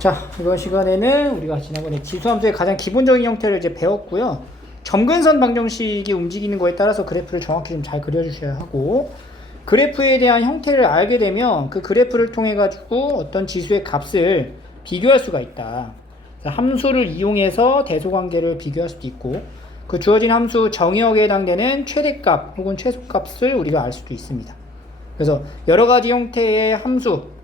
자, 이번 시간에는 우리가 지난번에 지수함수의 가장 기본적인 형태를 이제 배웠고요. 점근선 방정식이 움직이는 거에 따라서 그래프를 정확히 좀 잘 그려주셔야 하고, 그래프에 대한 형태를 알게 되면 그 그래프를 통해 가지고 어떤 지수의 값을 비교할 수가 있다. 함수를 이용해서 대소관계를 비교할 수도 있고, 그 주어진 함수 정의역에 해당되는 최대값 혹은 최소값을 우리가 알 수도 있습니다. 그래서 여러 가지 형태의 함수,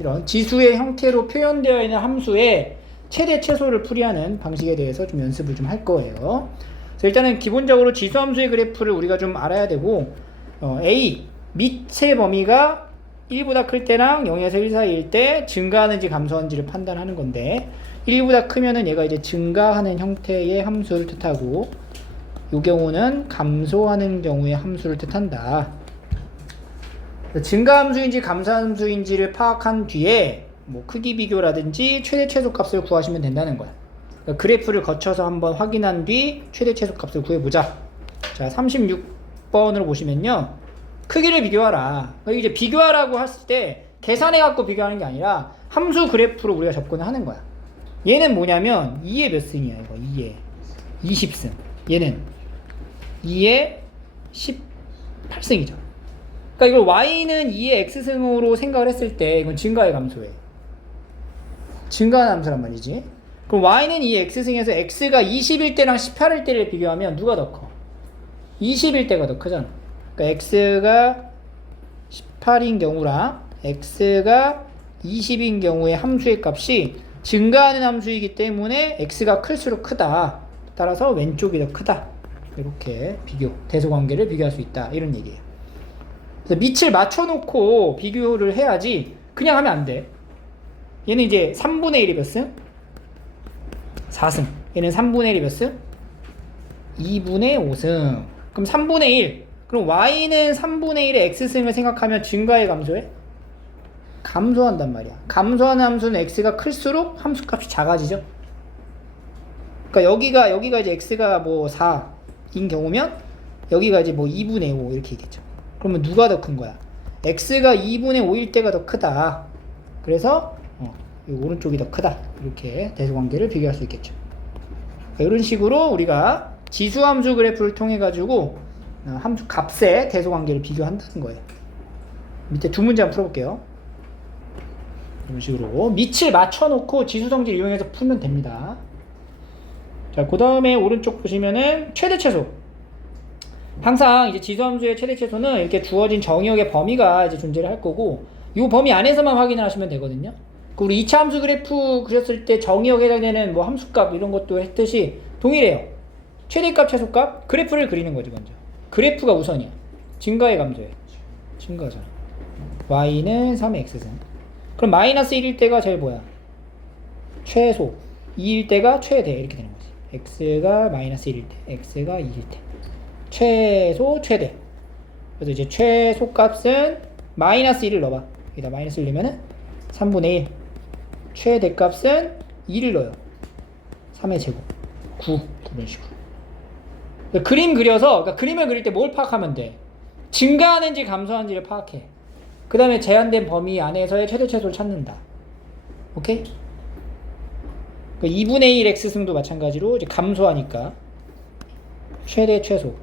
이런 지수의 형태로 표현되어 있는 함수의 최대 최소를 풀이하는 방식에 대해서 좀 연습을 좀 할 거예요. 그래서 일단은 기본적으로 지수 함수의 그래프를 우리가 좀 알아야 되고, A 밑의 범위가 1보다 클 때랑 0에서 1 사이일 때 증가하는지 감소하는지를 판단하는 건데, 1보다 크면은 얘가 이제 증가하는 형태의 함수를 뜻하고, 이 경우는 감소하는 경우의 함수를 뜻한다. 증가함수인지 감소함수인지를 파악한 뒤에 뭐 크기 비교라든지 최대 최소값을 구하시면 된다는 거야. 그러니까 그래프를 거쳐서 한번 확인한 뒤 최대 최소값을 구해보자. 자, 36번으로 보시면요, 크기를 비교하라. 그러니까 이제 비교하라고 했을 때 계산해 갖고 비교하는 게 아니라 함수 그래프로 우리가 접근을 하는 거야. 얘는 뭐냐면 2의 몇 승이야, 이거. 2의 20승. 얘는 2의 18승이죠. 그러니까 이걸 y는 2의 x승으로 생각을 했을 때 이건 증가의 감소예요. 증가하는 함수란 말이지. 그럼 y는 2의 x승에서 x가 20일 때랑 18일 때를 비교하면 누가 더 커? 20일 때가 더 크잖아. 그러니까 x가 18인 경우랑 x가 20인 경우의 함수의 값이 증가하는 함수이기 때문에 x가 클수록 크다. 따라서 왼쪽이 더 크다. 이렇게 대소관계를 비교할 수 있다. 이런 얘기예요. 그래서 밑을 맞춰놓고 비교를 해야지 그냥 하면 안 돼. 얘는 이제 3분의 1이 몇 승? 4승. 얘는 3분의 1이 몇 승? 2분의 5승. 그럼 3분의 1. 그럼 y는 3분의 1의 x승을 생각하면 증가해 감소해? 감소한단 말이야. 감소하는 함수는 x가 클수록 함수값이 작아지죠. 그러니까 여기가 이제 x가 뭐 4인 경우면 여기가 이제 뭐 2분의 5 이렇게 있겠죠. 그러면 누가 더 큰 거야? x가 2분의 5일 때가 더 크다. 그래서 이 오른쪽이 더 크다. 이렇게 대소관계를 비교할 수 있겠죠. 이런 식으로 우리가 지수함수 그래프를 통해 가지고 함수 값의 대소관계를 비교한다는 거예요. 밑에 두 문제 한번 풀어볼게요. 이런 식으로 밑을 맞춰놓고 지수성질 이용해서 풀면 됩니다. 자, 그 다음에 오른쪽 보시면은 최대 최소. 항상 이제 지수함수의 최대 최소는 이렇게 주어진 정의역의 범위가 이제 존재를 할 거고, 이 범위 안에서만 확인을 하시면 되거든요. 우리 2차 함수 그래프 그렸을 때 정의역에 해당되는 뭐 함수값 이런 것도 했듯이 동일해요. 최대값, 최소값, 그래프를 그리는 거지 먼저. 그래프가 우선이야. 증가의 감소에 증가잖아. y는 3의 x승. 그럼 마이너스 1일 때가 제일 뭐야? 최소. 2일 때가 최대. 이렇게 되는 거지. x가 마이너스 1일 때, x가 2일 때. 최소, 최대. 그래서 이제 최소값은 마이너스 1을 넣어봐. 여기다 마이너스 1 넣으면은 3분의 1. 최대값은 2를 넣어요. 3의 제곱. 9. 이런 식으로. 그러니까 그림 그려서, 그러니까 그림을 그릴 때 뭘 파악하면 돼? 증가하는지 감소하는지를 파악해. 그 다음에 제한된 범위 안에서의 최대 최소를 찾는다. 오케이? 그러니까 2분의 1 x승도 마찬가지로 이제 감소하니까 최대 최소.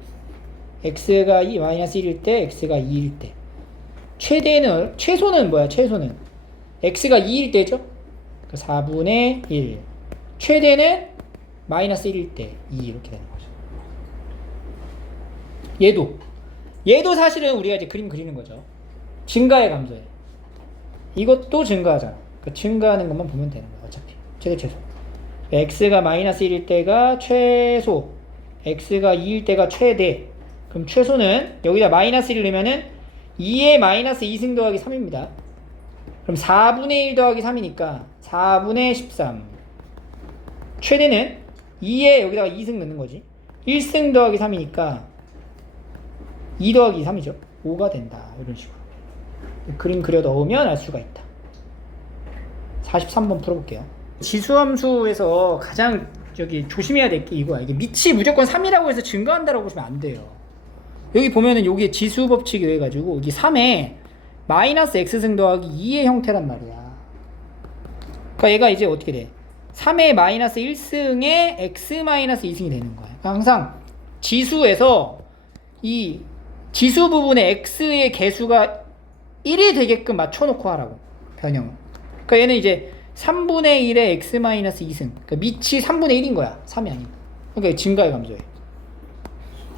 x가 마이너스 1일 때, x가 2일 때. 최소는 뭐야? 최소는 x가 2일 때죠? 4분의 1. 최대는 마이너스 1일 때 2 이렇게 되는 거죠. 얘도 사실은 우리가 이제 그림 그리는 거죠. 증가해 감소해. 이것도 증가하잖아. 그러니까 증가하는 것만 보면 되는 거야. 어차피 최대 최소. x가 마이너스 1일 때가 최소, x가 2일 때가 최대. 그럼 최소는 여기다 마이너스 1을 넣으면은 2의 마이너스 2승 더하기 3입니다. 그럼 4분의 1 더하기 3이니까 4분의 13. 최대는 2에 여기다가 2승 넣는 거지. 1승 더하기 3이니까 2 더하기 3이죠. 5가 된다. 이런 식으로. 그림 그려 넣으면 알 수가 있다. 43번 풀어볼게요. 지수함수에서 가장 조심해야 될 게 이거야. 이게 밑이 무조건 3이라고 해서 증가한다라고 보시면 안 돼요. 여기 보면은 여기에 지수 법칙이 해가지고 이게 3에 마이너스 x승 더하기 2의 형태란 말이야. 그러니까 얘가 이제 어떻게 돼? 3의 마이너스 1승에 x 마이너스 2승이 되는 거야. 그러니까 항상 지수에서 이 지수 부분에 x의 개수가 1이 되게끔 맞춰놓고 하라고, 변형을. 그러니까 얘는 이제 3분의 1에 x 마이너스 2승. 그러니까 밑이 3분의 1인 거야. 3이 아니고. 그러니까 증가에 감소해.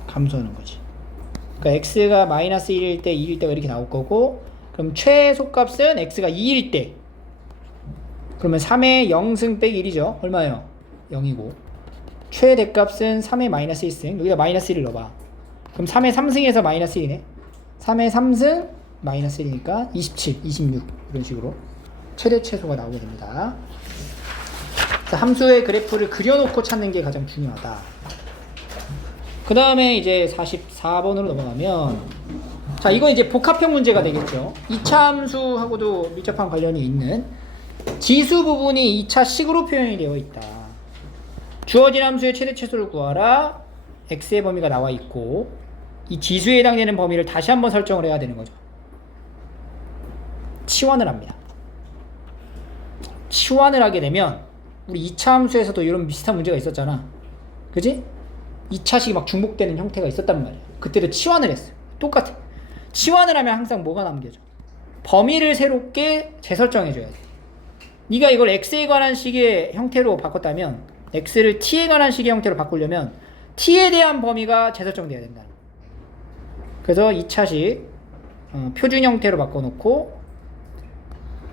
감소하는 거지. 그러니까 x가 마이너스 1일 때, 2일 때가 이렇게 나올 거고, 그럼 최소값은 x가 2일 때. 그러면 3의 0승 빼기 1이죠. 얼마예요? 0이고. 최대값은 3의 마이너스 1승. 여기다 마이너스 1을 넣어봐. 그럼 3의 3승에서 마이너스 1이네. 3의 3승 마이너스 1이니까 27, 26 이런 식으로 최대 최소가 나오게 됩니다. 함수의 그래프를 그려놓고 찾는 게 가장 중요하다. 그 다음에 이제 44번으로 넘어가면, 자, 이건 이제 복합형 문제가 되겠죠. 2차 함수하고도 밀접한 관련이 있는 지수 부분이 2차 식으로 표현이 되어 있다. 주어진 함수의 최대 최소를 구하라. x의 범위가 나와 있고, 이 지수에 해당되는 범위를 다시 한번 설정을 해야 되는 거죠. 치환을 합니다. 치환을 하게 되면 우리 2차 함수에서도 이런 비슷한 문제가 있었잖아. 그지? 2차식이 막 중복되는 형태가 있었단 말이야. 그때도 치환을 했어. 똑같아. 치환을 하면 항상 뭐가 남겨져? 범위를 새롭게 재설정해줘야 돼. 네가 이걸 x에 관한 식의 형태로 바꿨다면, x를 t에 관한 식의 형태로 바꾸려면 t에 대한 범위가 재설정돼야 된다. 그래서 2차식 표준 형태로 바꿔놓고,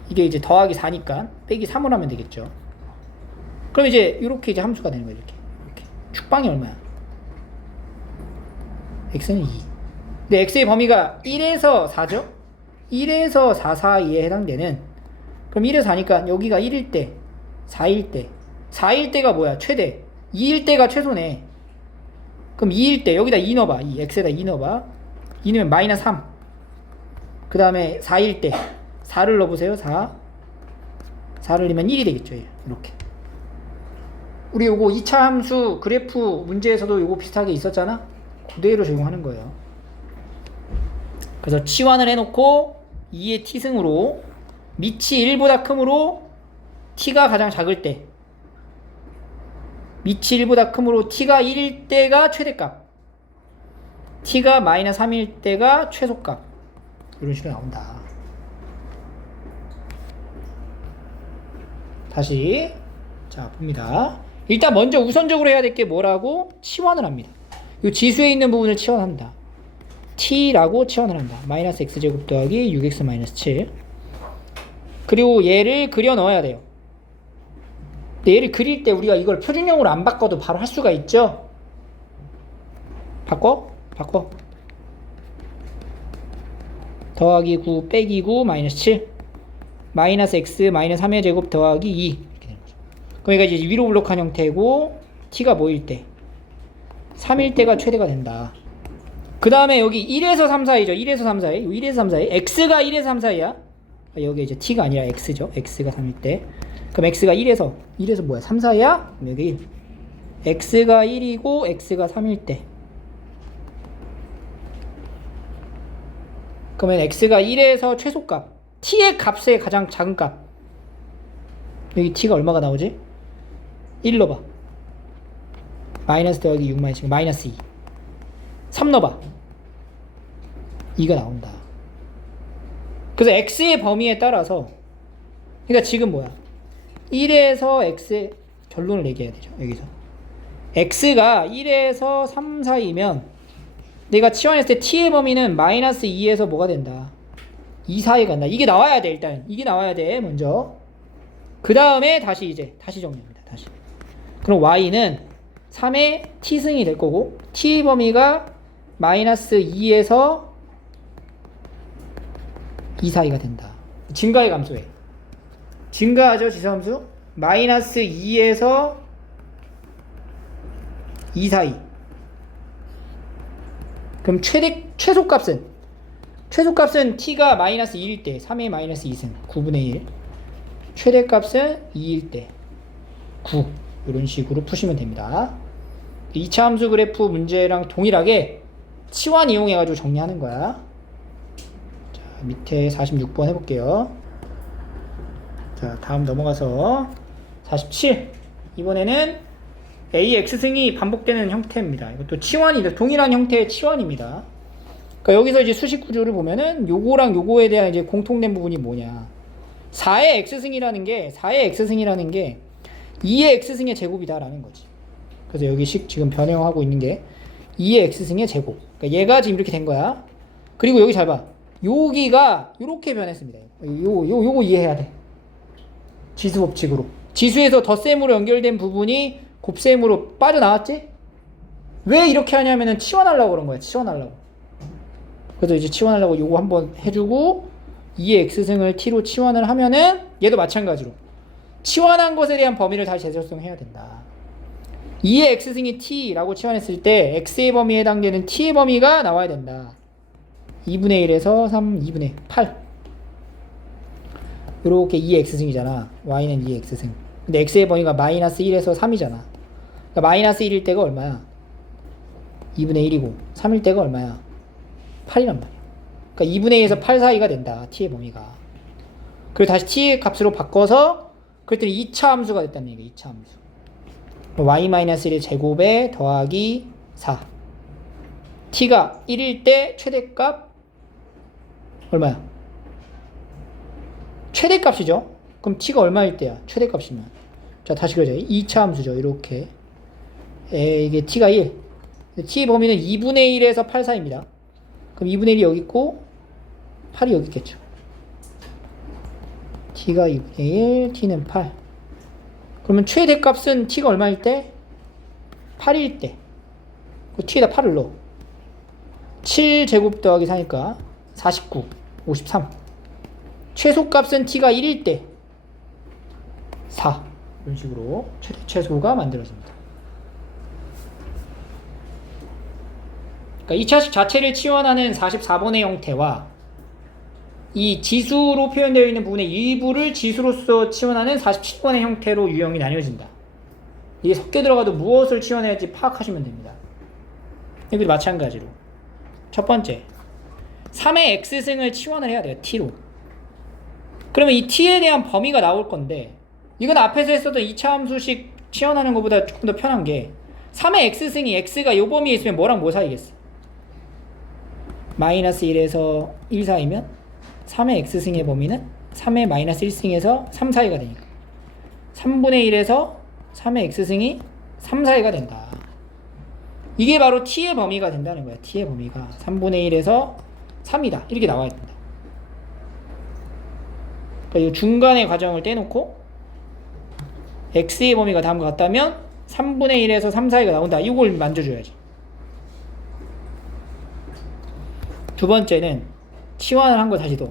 이게 이제 더하기 4니까 빼기 3을 하면 되겠죠. 그럼 이제 이렇게 이제 함수가 되는 거예요. 이렇게 축방이 얼마야? x는 2. 근데 x의 범위가 1에서 4죠? 1에서 4 사이에 해당되는, 그럼 1에서 4니까 여기가 1일 때, 4일 때, 4일 때가 뭐야? 최대. 2일 때가 최소네. 그럼 2일 때 여기다 2 넣어봐. 이 x에다 2 넣어봐. 2 넣으면 마이너스 3. 그 다음에 4일 때 4를 넣어보세요. 4를 넣으면 1이 되겠죠. 이렇게. 우리 요거 2차 함수 그래프 문제에서도 요거 비슷하게 있었잖아. 그대로 적용하는 거예요. 그래서 치환을 해놓고 2의 t승으로 밑이 1보다 크므로 t가 가장 작을 때, 밑이 1보다 크므로 t가 1일 때가 최대값, t가 마이너스 3일 때가 최소값, 이런 식으로 나온다. 다시 자 봅니다. 일단 먼저 우선적으로 해야 될 게 뭐라고? 치환을 합니다. 이 지수에 있는 부분을 치환한다. t라고 치환을 한다. 마이너스 x제곱 더하기 6x 마이너스 7. 그리고 얘를 그려 넣어야 돼요. 근데 얘를 그릴 때 우리가 이걸 표준형으로 안 바꿔도 바로 할 수가 있죠. 바꿔. 더하기 9 빼기 9 마이너스 7 마이너스 x 마이너스 3의 제곱 더하기 2 이렇게 되는 거죠. 그러니까 이제 위로 블록한 형태고, t가 뭐일 때? 3일 때가 최대가 된다. 그 다음에 여기 1에서 3 사이죠. 1에서 3 사이. 1에서 3 사이. x가 1에서 3 사이야. 여기 이제 t가 아니라 x죠. x가 3일 때. 그럼 x가 1에서 뭐야? 3 사이야? 그럼 여기 1. x가 1이고 x가 3일 때. 그러면 x가 1에서 최소값, t의 값의 가장 작은 값, 여기 t가 얼마가 나오지? 1 넣어봐. 마이너스 더하기 6 마이너스 2. 3 넣어봐. 2가 나온다. 그래서 x의 범위에 따라서, 그러니까 지금 뭐야? 1에서 x의 결론을 얘기해야 되죠. 여기서 x가 1에서 3 사이면 내가 치환했을 때 t의 범위는 마이너스 2에서 뭐가 된다? 2 사이에 간다. 이게 나와야 돼. 일단 이게 나와야 돼. 먼저. 그 다음에 다시 정리합니다. 다시. 그럼 y는 3의 t승이 될 거고, t의 범위가 마이너스 2에서 2 사이가 된다. 증가에 감소해. 증가하죠, 지수함수? 마이너스 2에서 2 사이. 그럼 최소값은 t가 마이너스 1일 때 3의 마이너스 2승 9분의 1. 최대값은 2일 때 9. 이런 식으로 푸시면 됩니다. 2차 함수 그래프 문제랑 동일하게 치환 이용해가지고 정리하는 거야. 자, 밑에 46번 해볼게요. 자, 다음 넘어가서 47. 이번에는 AX승이 반복되는 형태입니다. 이것도 치환이 동일한 형태의 치환입니다. 그러니까 여기서 이제 수식 구조를 보면은 요거랑 요거에 대한 이제 공통된 부분이 뭐냐. 4의 X승이라는 게 2의 X승의 제곱이다라는 거지. 그래서 여기 식 지금 변형하고 있는 게 2의 X승의 제곱. 그러니까 얘가 지금 이렇게 된 거야. 그리고 여기 잘 봐. 여기가 이렇게 변했습니다. 요거 이해해야 돼. 지수 법칙으로. 지수에서 덧셈으로 연결된 부분이 곱셈으로 빠져나왔지? 왜 이렇게 하냐면은 치환하려고 그런 거야. 치환하려고. 그래서 이제 치환하려고 요거 한번 해주고 2의 X승을 T로 치환을 하면은 얘도 마찬가지로 치환한 것에 대한 범위를 다시 재설정해야 된다. 2의 X승이 T라고 치환했을 때 X의 범위에 해당되는 T의 범위가 나와야 된다. 2분의 1에서 3, 2분의 8 요렇게 2의 X승이잖아. Y는 2의 X승. 근데 X의 범위가 마이너스 1에서 3이잖아. 그러니까 마이너스 1일 때가 얼마야? 2분의 1이고 3일 때가 얼마야? 8이란 말이야. 그러니까 2분의 2에서 8 사이가 된다. T의 범위가. 그리고 다시 T의 값으로 바꿔서 그랬더니 2차 함수가 됐다는 얘기야. 2차 함수. y-1의 제곱에 더하기 4. T가 1일 때 최대값 얼마야? 최대값이죠. 그럼 T가 얼마일 때야? 최대값이면. 자, 다시 그러자. 2차 함수죠. 이렇게. 이게 T가 1. T의 범위는 2분의 1에서 8 사이입니다. 그럼 2분의 1이 여기 있고 8이 여기 있겠죠. T가 2분의 1, T는 8. 그러면 최대값은 T가 얼마일 때? 8일 때. 그 T에다 8을 넣어. 7제곱 더하기 4니까 49, 53. 최소값은 T가 1일 때 4. 이런 식으로 최소가 만들어집니다. 그러니까 2차식 자체를 치환하는 44번의 형태와 이 지수로 표현되어 있는 부분의 일부를 지수로서 치환하는 47번의 형태로 유형이 나뉘어진다. 이게 섞여 들어가도 무엇을 치환해야 할지 파악하시면 됩니다. 여기도 마찬가지로 첫 번째 3의 X승을 치환을 해야 돼요. T로. 그러면 이 T에 대한 범위가 나올 건데 이건 앞에서 했었던 2차 함수식 치환하는 것보다 조금 더 편한 게 3의 X승이 X가 요 범위에 있으면 뭐랑 뭐 사이겠어? 마이너스 1에서 1 사이면 3의 X승의 범위는 3의 마이너스 1승에서 3 사이가 되니까 3분의 1에서 3의 X승이 3 사이가 된다. 이게 바로 T의 범위가 된다는 거야. T의 범위가 3분의 1에서 3이다. 이렇게 나와야 된다. 그러니까 이 중간의 과정을 떼놓고 X의 범위가 다음과 같다면 3분의 1에서 3 사이가 나온다. 이걸 만져줘야지. 두 번째는 치환을 한 거 다시 더.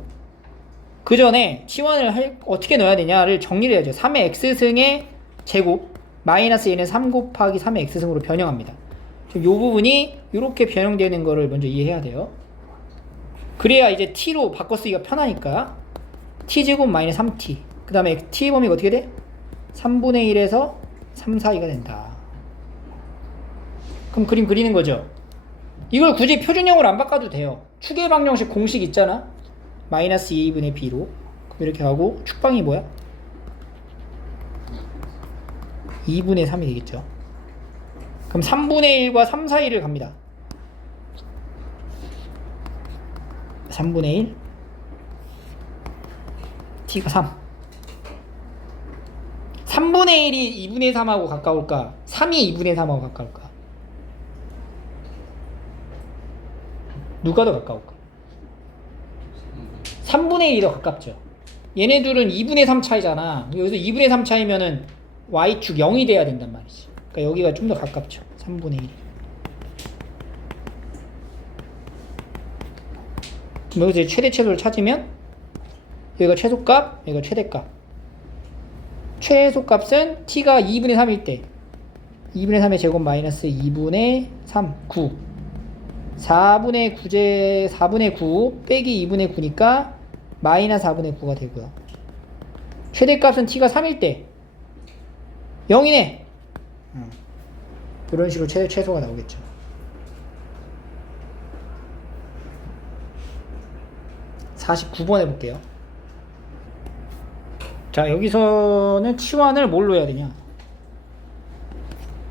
그 전에 치환을 어떻게 넣어야 되냐를 정리를 해야죠. 3의 X승의 제곱 마이너스 얘는 3 곱하기 3의 X승으로 변형합니다. 이 부분이 이렇게 변형되는 거를 먼저 이해해야 돼요. 그래야 이제 T로 바꿔 쓰기가 편하니까 T제곱 마이너스 3T 그 다음에 T의 범위가 어떻게 돼? 3분의 1에서 3 사이가 된다. 그럼 그림 그리는 거죠. 이걸 굳이 표준형으로 안 바꿔도 돼요. 축의 방정식 공식 있잖아. 마이너스 2분의 B로 이렇게 하고 축방이 뭐야? 2분의 3이 되겠죠. 그럼 3분의 1과 3 사이를 갑니다. 3분의 1 T가 3 3분의 1이 2분의 3하고 가까울까? 3이 2분의 3하고 가까울까? 누가 더 가까울까? 3분의 1이 더 가깝죠. 얘네 둘은 2분의 3 차이잖아. 여기서 2분의 3 차이면은 Y축 0이 돼야 된단 말이지. 그러니까 여기가 좀 더 가깝죠. 3분의 1이. 그럼 여기서 최대 최소를 찾으면 여기가 최소값, 여기가 최대값. 최소값은 T가 2분의 3일 때 2분의 3의 제곱 마이너스 2분의 3, 9 4분의 9 빼기 2분의 9니까 마이너스 4분의 9가 되고요. 최대값은 T가 3일 때 0이네. 이런 식으로 최소가 나오겠죠. (49번) 해볼게요. 자, 여기서는 치환을 뭘로 해야 되냐?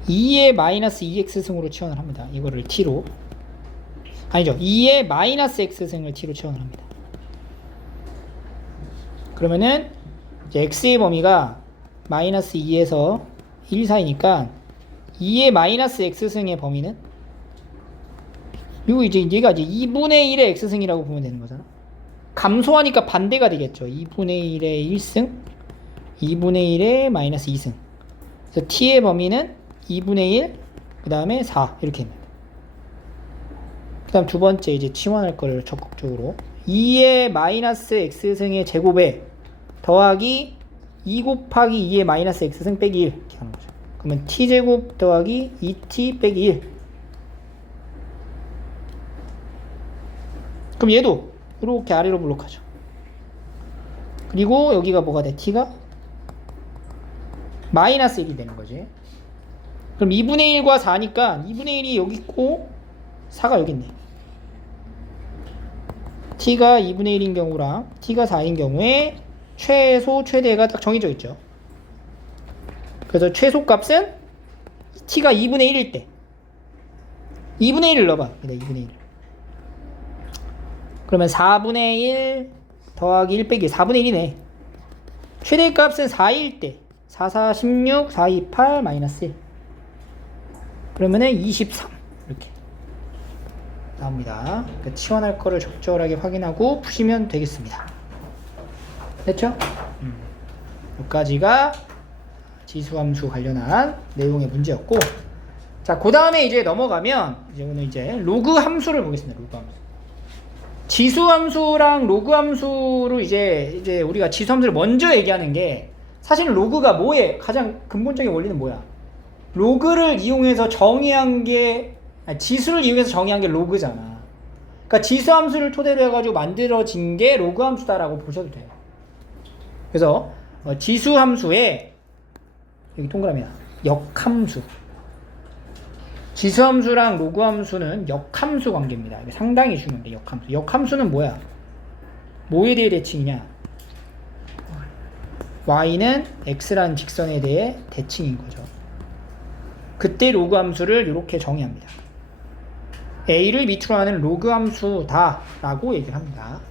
2의 마이너스 2x승으로 치환을 합니다. 이거를 t로. 아니죠. 2의 마이너스 x승을 t로 치환을 합니다. 그러면은 이제 x의 범위가 마이너스 2에서 1 사이니까 2의 마이너스 x승의 범위는 이거 이제 얘가 이제 2분의 1의 x승이라고 보면 되는 거잖아. 감소하니까 반대가 되겠죠. 2분의 1의 1승, 2분의 1의 마이너스 2승. 그래서 t의 범위는 2분의 1, 그 다음에 4 이렇게 됩니다. 그 다음 두 번째 이제 치환할 거를 적극적으로 2의 마이너스 x승의 제곱에 더하기 2 곱하기 2의 마이너스 x승 빼기 1 이렇게 하는 거죠. 그러면 t제곱 더하기 2t 빼기 1. 그럼 얘도 이렇게 아래로 블록하죠. 그리고 여기가 뭐가 돼? t가 마이너스 1이 되는 거지. 그럼 2분의 1과 4니까 2분의 1이 여기 있고 4가 여기 있네. t가 2분의 1인 경우랑 t가 4인 경우에 최소 최대가 딱 정해져 있죠. 그래서 최소값은 t가 2분의 1일 때 2분의 1을 넣어봐. 2분의 1. 그러면 4분의 1 더하기 1 빼기 4분의 1이네. 최대값은 4일 때 4, 4, 16, 4, 2, 8, 마이너스 1. 그러면은 23 이렇게 나옵니다. 그러니까 치환할 거를 적절하게 확인하고 푸시면 되겠습니다. 됐죠? 여기까지가 지수함수 관련한 내용의 문제였고, 자, 그 다음에 이제 넘어가면 이제 오늘 이제 로그 함수를 보겠습니다. 로그 함수. 지수함수랑 로그 함수로 이제 우리가 지수함수를 먼저 얘기하는 게 사실은 로그가 뭐에 가장 근본적인 원리는 뭐야? 로그를 이용해서 정의한 게 지수를 이용해서 정의한 게 로그잖아. 그러니까 지수함수를 토대로 해가지고 만들어진 게 로그 함수다라고 보셔도 돼요. 그래서 지수함수에 여기 동그라미야. 역함수. 지수함수랑 로그함수는 역함수 관계입니다. 이게 상당히 중요한데 역함수. 역함수는 뭐야? 뭐에 대해 대칭이냐? y는 x라는 직선에 대해 대칭인 거죠. 그때 로그함수를 이렇게 정의합니다. a를 밑으로 하는 로그함수다 라고 얘기를 합니다.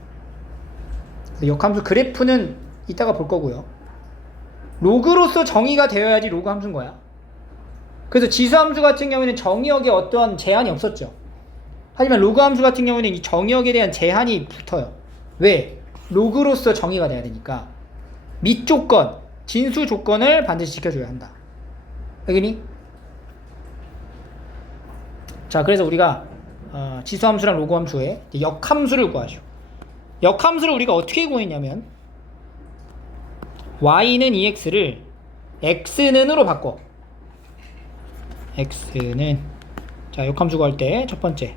역함수 그래프는 이따가 볼 거고요. 로그로서 정의가 되어야지 로그함수인 거야. 그래서 지수함수 같은 경우에는 정의역에 어떠한 제한이 없었죠. 하지만 로그함수 같은 경우에는 이 정의역에 대한 제한이 붙어요. 왜? 로그로서 정의가 돼야 되니까. 밑조건, 진수 조건을 반드시 지켜줘야 한다. 알겠니? 자, 그래서 우리가 지수함수랑 로그함수의 역함수를 구하죠. 역함수를 우리가 어떻게 구했냐면 y는 2x를 x는으로 바꿔. x는, 자, 역함수 구할 때 첫 번째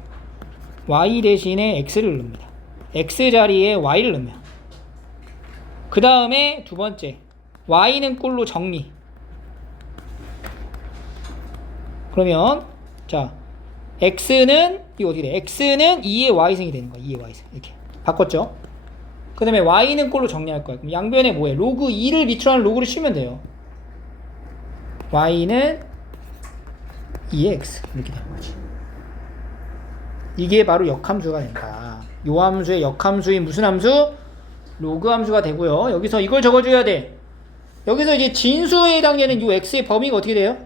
y 대신에 x를 넣습니다. x 자리에 y를 넣으면, 그 다음에 두 번째 y는 꼴로 정리. 그러면 자, x는 이거 어떻게 돼? x는 2의 y승이 되는 거야. 2의 y승. 이렇게 바꿨죠. 그 다음에 y는 꼴로 정리할 거야. 그럼 양변에 뭐해? 로그 2를 밑으로 하는 로그를 치면 돼요. y는 2의 x 이렇게 되는 거지. 이게 바로 역함수가 된다. 요 함수의 역함수인 무슨 함수? 로그 함수가 되고요. 여기서 이걸 적어줘야 돼. 여기서 이제 진수에 해당되는 이 x의 범위가 어떻게 돼요?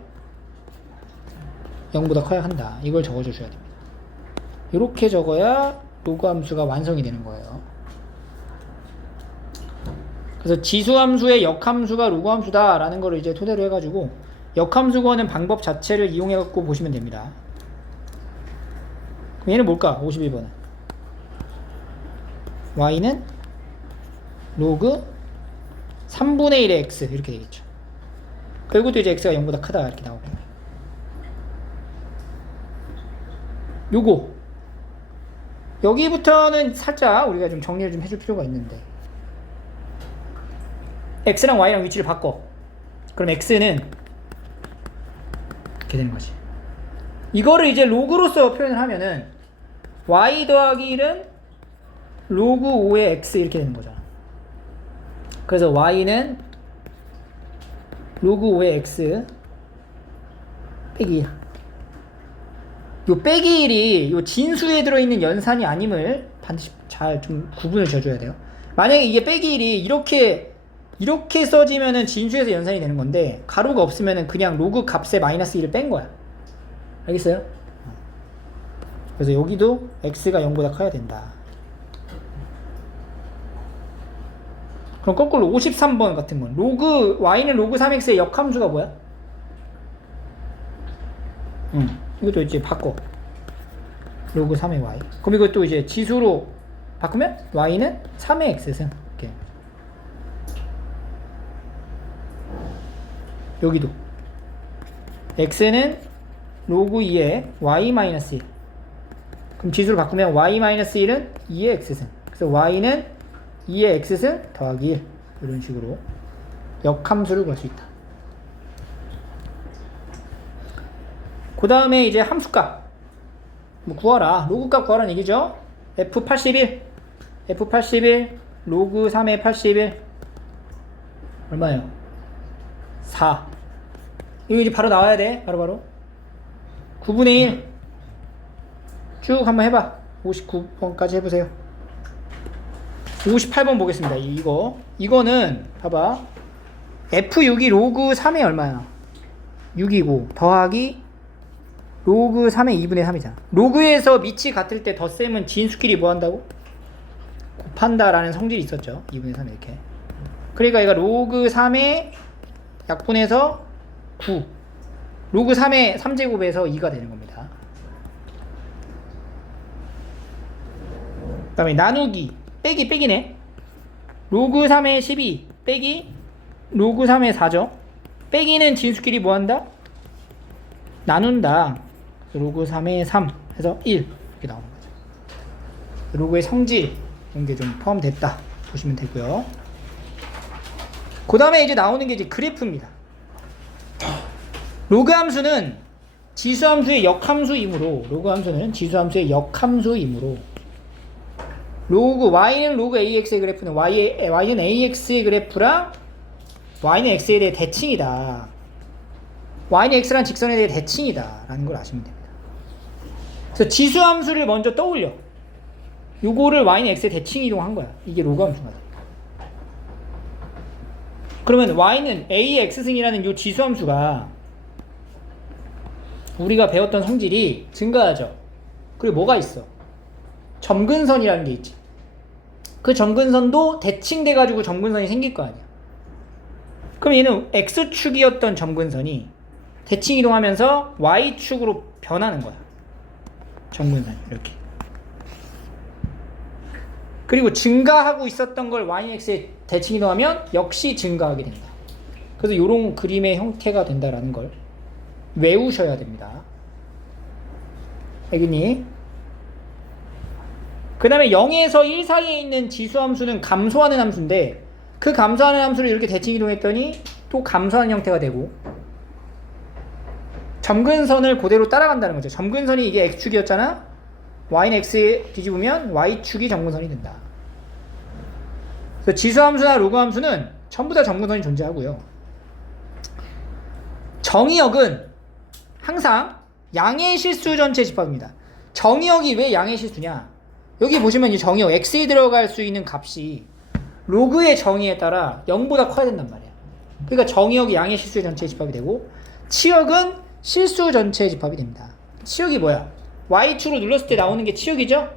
0보다 커야 한다. 이걸 적어주셔야 됩니다. 이렇게 적어야 로그 함수가 완성이 되는 거예요. 그래서 지수함수의 역함수가 로그 함수다 라는 걸 이제 토대로 해가지고 역함수 구하는 방법 자체를 이용해갖고 보시면 됩니다. 그럼 얘는 뭘까? 51번은 y는 로그 3분의 1의 x 이렇게 되겠죠. 그리고도 이제 x가 0보다 크다 이렇게 나오고, 요거 여기부터는 살짝 우리가 좀 정리를 좀 해줄 필요가 있는데, x랑 y랑 위치를 바꿔. 그럼 x는 이렇게 되는 거지. 이거를 이제 로그로서 표현을 하면은 y 더하기 1은 로그 5의 x 이렇게 되는 거잖아. 그래서 y는 로그 5의 x 빼기 1. 요 빼기 1이 요 진수에 들어있는 연산이 아님을 반드시 잘 좀 구분을 지어줘야 돼요. 만약에 이게 빼기 1이 이렇게 써지면은 진수에서 연산이 되는 건데 가로가 없으면은 그냥 로그 값에 마이너스 1을 뺀 거야. 알겠어요? 그래서 여기도 x가 0보다 커야 된다. 그럼 거꾸로 53번 같은 건 y는 로그 3x의 역함수가 뭐야? 이것도 이제 바꿔. 로그 3의 y. 그럼 이것도 이제 지수로 바꾸면 y는 3의 x승. 이렇게. 여기도 x는 로그 2의 y-1. 그럼 지수를 바꾸면 y-1은 2의 x승. 그래서 y는 2의 x승 더하기 1. 이런 식으로 역함수를 구할 수 있다. 그 다음에 이제 함수값 뭐 구하라. 로그값 구하라는 얘기죠. f81 로그 3의 81 얼마예요? 4. 이거 이제 바로 나와야 돼. 바로 9분의 1 쭉 한번 해봐. 59번까지 해보세요. 58번 보겠습니다. 이거는 봐봐. f6이 로그 3의 얼마야? 6이고 더하기 로그 3의 2분의 3이잖아. 로그에서 밑이 같을 때 덧셈은 진수끼리 뭐 한다고? 곱한다라는 성질이 있었죠. 2분의 3 이렇게. 그러니까 얘가 로그 3의 약분해서 9. 로그 3의 3제곱에서 2가 되는 겁니다. 그 다음에 나누기 빼기네. 로그 3의 12 빼기 로그 3의 4죠. 빼기는 진수끼리 뭐 한다? 나눈다. 로그 3의 3 해서 1 이렇게 나오는 거죠. 로그의 성질 이런 게 좀 포함됐다 보시면 되고요. 그 다음에 이제 나오는 게 이제 그래프입니다. 로그 함수는 지수함수의 역함수이므로 y는 로그 ax의 그래프는 y는 ax의 그래프랑 y는 x에 대해 대칭이다. y는 x란 직선에 대해 대칭이다 라는 걸 아시면 됩니다. 그래서 지수함수를 먼저 떠올려. 요거를 y는 x에 대칭 이동한 거야. 이게 로그 함수가 돼. 그러면 y는 a의 x승이라는 요 지수함수가 우리가 배웠던 성질이 증가하죠. 그리고 뭐가 있어? 점근선이라는 게 있지. 그 점근선도 대칭돼 가지고 점근선이 생길 거 아니야. 그럼 얘는 x축이었던 점근선이 대칭 이동하면서 y축으로 변하는 거야. 점근선이 이렇게. 그리고 증가하고 있었던 걸 yx에 대칭 이동하면 역시 증가하게 된다. 그래서 이런 그림의 형태가 된다라는 걸 외우셔야 됩니다. 알겠니? 그 다음에 0에서 1 사이에 있는 지수함수는 감소하는 함수인데 그 감소하는 함수를 이렇게 대칭 이동했더니 또 감소하는 형태가 되고 점근선을 그대로 따라간다는 거죠. 점근선이 이게 x축이었잖아. y는 x에 뒤집으면 y축이 점근선이 된다. 그래서 지수함수나 로그함수는 전부 다 점근선이 존재하고요. 정의역은 항상 양의 실수 전체 집합입니다. 정의역이 왜 양의 실수냐? 여기 보시면 이 정의역 x에 들어갈 수 있는 값이 로그의 정의에 따라 0보다 커야 된단 말이야. 그러니까 정의역이 양의 실수 전체의 집합이 되고 치역은 실수 전체의 집합이 됩니다. 치역이 뭐야? y축으로 눌렀을 때 나오는 게 치역이죠?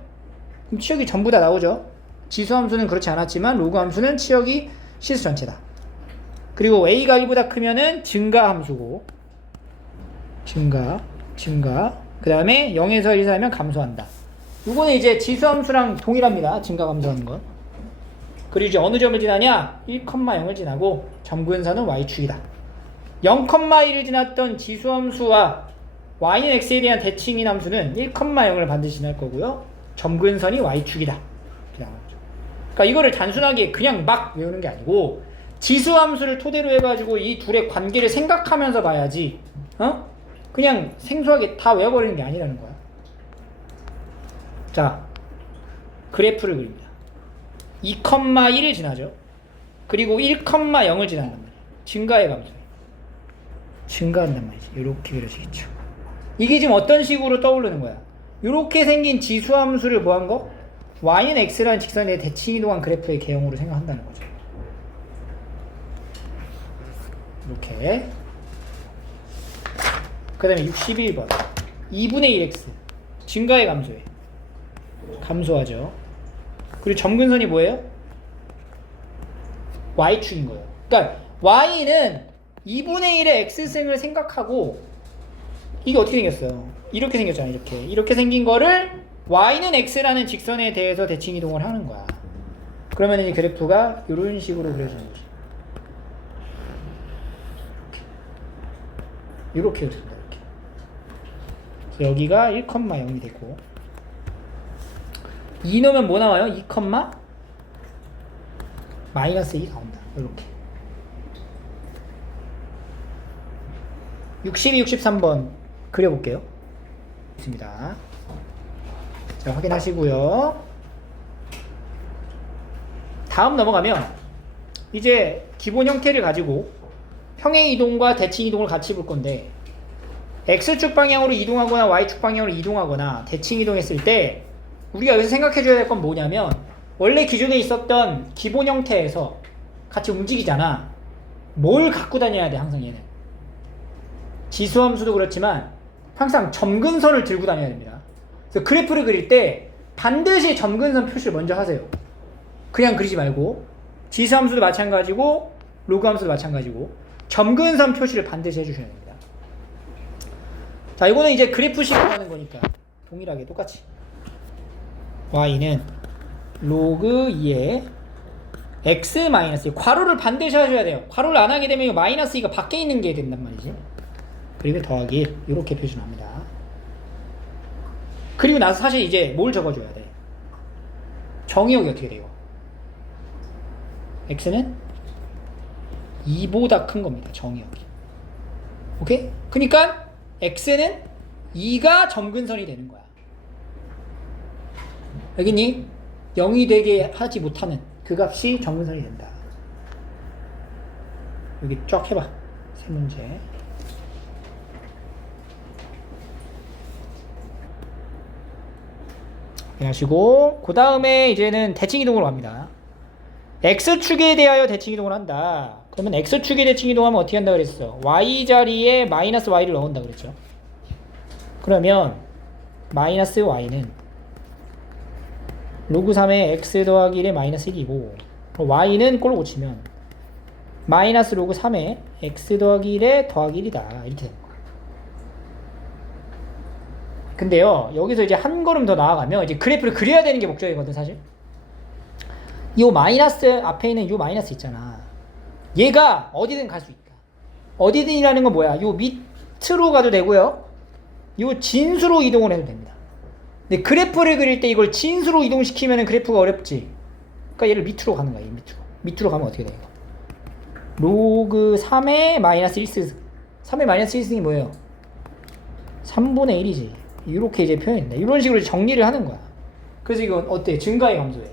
그럼 치역이 전부 다 나오죠? 지수함수는 그렇지 않았지만 로그함수는 치역이 실수 전체다. 그리고 a가 1보다 크면은 증가함수고 증가 그 다음에 0에서 1 사이면 감소한다. 이거는 이제 지수함수랑 동일합니다. 증가 감소하는 건. 그리고 이제 어느 점을 지나냐? 1,0을 지나고 점근선은 y축이다. 0,1을 지났던 지수함수와 y는 x에 대한 대칭인 함수는 1,0을 반드시 지날 거고요. 점근선이 y축이다. 그러니까 이거를 단순하게 그냥 막 외우는 게 아니고 지수함수를 토대로 해가지고 이 둘의 관계를 생각하면서 봐야지. 그냥 생소하게 다 외워버리는 게 아니라는 거야. 자, 그래프를 그립니다. 2,1을 지나죠. 그리고 1,0을 지난단 말이에요. 증가의 감소. 증가한단 말이지. 이렇게 그려지겠죠. 이게 지금 어떤 식으로 떠오르는 거야? 이렇게 생긴 지수함수를 뭐 한 거? y는 x라는 직선의 대칭 이동한 그래프의 개형으로 생각한다는 거죠. 이렇게. 그 다음에 61번 2분의 1x 증가의 감소에 감소하죠. 그리고 점근선이 뭐예요? y축인 거예요. 그러니까 y는 2분의 1의 x승을 생각하고 이게 어떻게 생겼어요? 이렇게 생겼잖아요. 이렇게 생긴 거를 y는 x라는 직선에 대해서 대칭 이동을 하는 거야. 그러면 이 그래프가 이런 식으로 그려지는 거지. 이렇게 그려진다. 이렇게. 그래서 여기가 1,0이 되고 2 넣으면 뭐 나와요? 2, 마이너스 2가 나온다. 이렇게. 62, 63번 그려볼게요. 있습니다. 자, 확인하시고요. 다음 넘어가면 이제 기본 형태를 가지고 평행 이동과 대칭 이동을 같이 볼 건데 x축 방향으로 이동하거나 y축 방향으로 이동하거나 대칭 이동했을 때 우리가 여기서 생각해 줘야 될 건 뭐냐면 원래 기존에 있었던 기본 형태에서 같이 움직이잖아. 뭘 갖고 다녀야 돼 항상 얘는. 지수함수도 그렇지만 항상 점근선을 들고 다녀야 됩니다. 그래서 그래프를 그릴 때 반드시 점근선 표시를 먼저 하세요. 그냥 그리지 말고 지수함수도 마찬가지고 로그함수도 마찬가지고 점근선 표시를 반드시 해주셔야 됩니다. 자, 이거는 이제 그래프식으로 하는 거니까 동일하게 똑같이 y는 로그 2에 x 마이너스 괄호를 반드시 하셔야 돼요. 괄호를 안 하게 되면 마이너스 2가 밖에 있는 게 된단 말이지. 그리고 더하기 이렇게 표시를 합니다. 그리고 나서 사실 이제 뭘 적어줘야 돼? 정의역이 어떻게 돼요? x는 2보다 큰 겁니다. 정의역이. 오케이? 그러니까 x는 2가 점근선이 되는 거야. 알겠니? 0이 되게 하지 못하는 그 값이 점근선이 된다. 여기 쫙 해봐. 세 문제. 하시고 그 다음에 이제는 대칭 이동으로 갑니다. x축에 대하여 대칭 이동을 한다. 그러면 x축에 대칭 이동하면 어떻게 한다 그랬어? y 자리에 마이너스 y를 넣은다 그랬죠. 그러면 마이너스 y는 로그 3의 x 더하기 1의 마이너스 1이고 y는 꼴로 고치면 마이너스 로그 3의 x 더하기 1의 더하기 1이다. 이렇게 되는 거야. 근데요, 여기서 이제 한 걸음 더 나아가면 이제 그래프를 그려야 되는 게 목적이거든, 사실. 요 마이너스 앞에 있는 요 마이너스 있잖아. 얘가 어디든 갈 수 있다. 어디든이라는 건 뭐야? 요 밑으로 가도 되고요. 요 진수로 이동을 해도 됩니다. 근데 그래프를 그릴 때 이걸 진수로 이동시키면 그래프가 어렵지. 그러니까 얘를 밑으로 가는 거야, 밑으로. 밑으로 가면 어떻게 돼요? 로그 3의 마이너스 1승. 3의 마이너스 1승이 뭐예요? 3분의 1이지. 이렇게 이제 표현된다. 이런 식으로 정리를 하는 거야. 그래서 이건 어때? 증가에 감소해.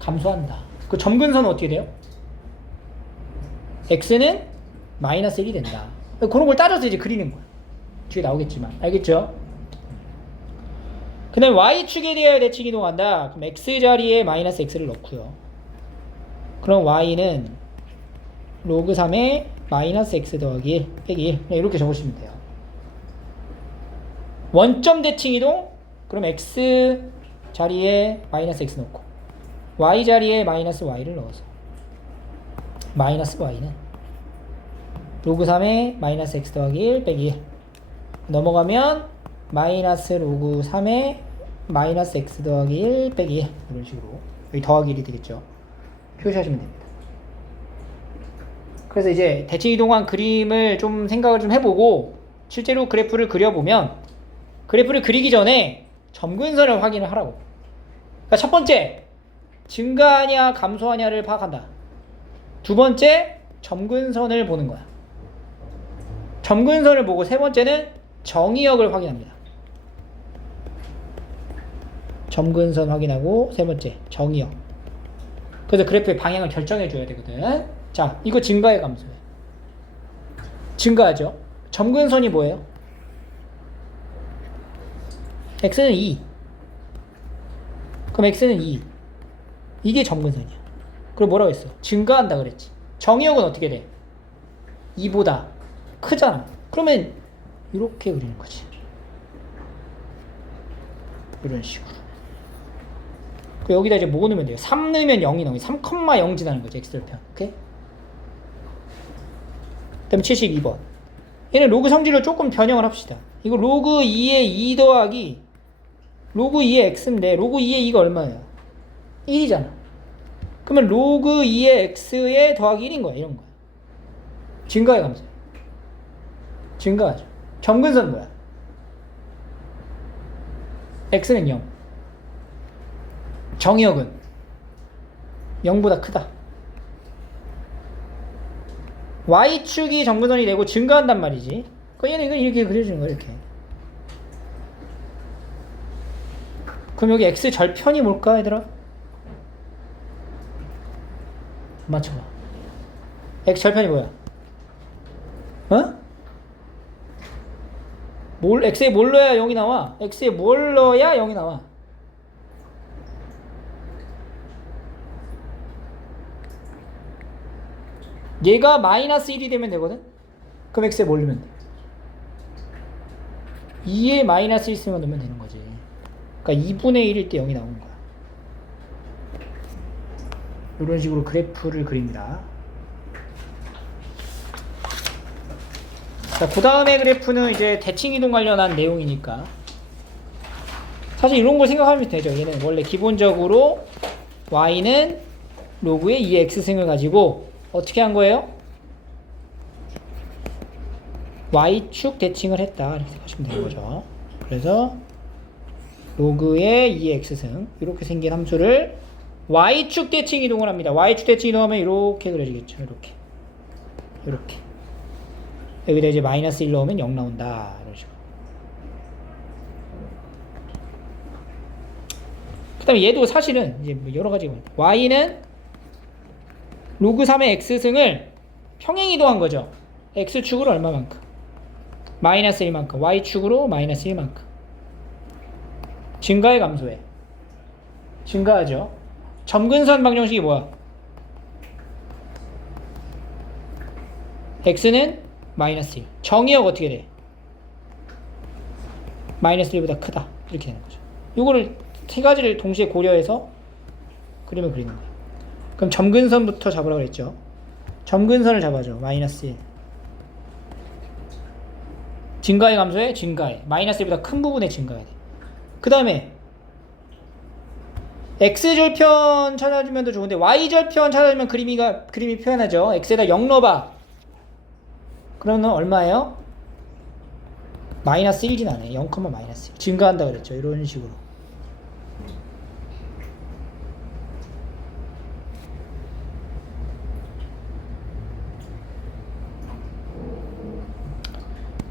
감소한다. 그 점근선은 어떻게 돼요? x는 마이너스 1이 된다. 그런 걸 따져서 이제 그리는 거야. 뒤에 나오겠지만. 알겠죠? 그 다음에 y축에 대하여 대칭 이동한다. 그럼 x 자리에 마이너스 x를 넣고요. 그럼 y는 로그 3의 마이너스 x 더하기 1 빼기 1 이렇게 적으시면 돼요. 원점 대칭 이동? 그럼 x 자리에 마이너스 x 넣고 y 자리에 마이너스 y를 넣어서 마이너스 y는 로그 3의 마이너스 x 더하기 1 빼기 1 넘어가면 마이너스 로그 3의 마이너스 x 더하기 1 빼기 1 이런 식으로 여기 더하기 1이 되겠죠. 표시하시면 됩니다. 그래서 이제 대칭 이동한 그림을 좀 생각을 좀 해보고 실제로 그래프를 그려보면 그래프를 그리기 전에 점근선을 확인을 하라고. 그러니까 첫 번째, 증가하냐 감소하냐를 파악한다. 두 번째, 점근선을 보는 거야. 점근선을 보고 세 번째는 정의역을 확인합니다. 점근선 확인하고 세 번째, 정의역. 그래서 그래프의 방향을 결정해 줘야 되거든. 자, 이거 증가의 감소야. 증가하죠. 점근선이 뭐예요? x는 2. 그럼 x는 2. 이게 점근선이야. 그럼 뭐라고 했어? 증가한다 그랬지. 정의역은 어떻게 돼? 2보다 크잖아. 그러면 이렇게 그리는 거지. 이런 식으로. 여기다 이제 뭐 넣으면 돼요? 3 넣으면 0이 나오니 3,0 지나는 거지. x절편. 오케이? 그 다음에 72번. 얘는 로그 성질을 조금 변형을 합시다. 이거 로그 2의 2 더하기 로그 2의 x인데 로그 2의 2가 얼마예요? 1이잖아. 그러면 로그 2의 x에 더하기 1인 거야. 이런 거야. 증가의 감소. 증가하죠. 점근선 뭐야? x는 0. 정의역은 0보다 크다. y축이 점근선이 되고 증가한단 말이지. 그러니까 얘는 이렇게 그려주는 거야. 이렇게. 그럼 여기 x 절편이 뭘까 얘들아? 맞춰봐. x 절편이 뭐야? x에 뭘 넣어야 0이 나와? x에 뭘 넣어야 0이 나와? 얘가 마이너스 1이 되면 되거든? 그럼 x에 뭘 넣으면 돼? 2에 마이너스 1 쓰면 넣으면 되는 거지. 그러니까 2분의 1일 때 0이 나오는 거야. 이런 식으로 그래프를 그립니다. 자, 그 다음에 그래프는 이제 대칭이동 관련한 내용이니까 사실 이런 걸 생각하면 되죠. 얘는 원래 기본적으로 y는 로그의 2x승을 가지고 어떻게 한 거예요? y축 대칭을 했다. 이렇게 생각하시면 되는 거죠. 그래서 로그의 2x승 이렇게 생긴 함수를 y축 대칭 이동을 합니다. y축 대칭 이동하면 이렇게 그려지겠죠. 이렇게 여기다 이제 마이너스 1 넣으면 0 나온다. 이런 식으로. 그 다음에 얘도 사실은 이제 여러 가지가 있습니다. y는 로그 3의 x승을 평행 이동한 거죠. x축으로 얼마만큼? 마이너스 1만큼. y축으로 마이너스 1만큼. 증가해 감소해? 증가하죠. 점근선 방정식이 뭐야? x는 마이너스 1. 정의역 어떻게 돼? 마이너스 1보다 크다. 이렇게 되는 거죠. 요거를 세 가지를 동시에 고려해서 그림을 그리는 거예요. 그럼 점근선부터 잡으라고 그랬죠. 점근선을 잡아줘. 마이너스 1. 증가해 감소해? 증가해. 마이너스 1보다 큰 부분에 증가해야 돼. 그 다음에 x절편 찾아주면 더 좋은데 y절편 찾아주면 그림이 표현하죠. x에다 0 넣어봐. 그러면 얼마예요? 마이너스 1이 나네. 0, 마이너스 1. 증가한다 그랬죠. 이런 식으로.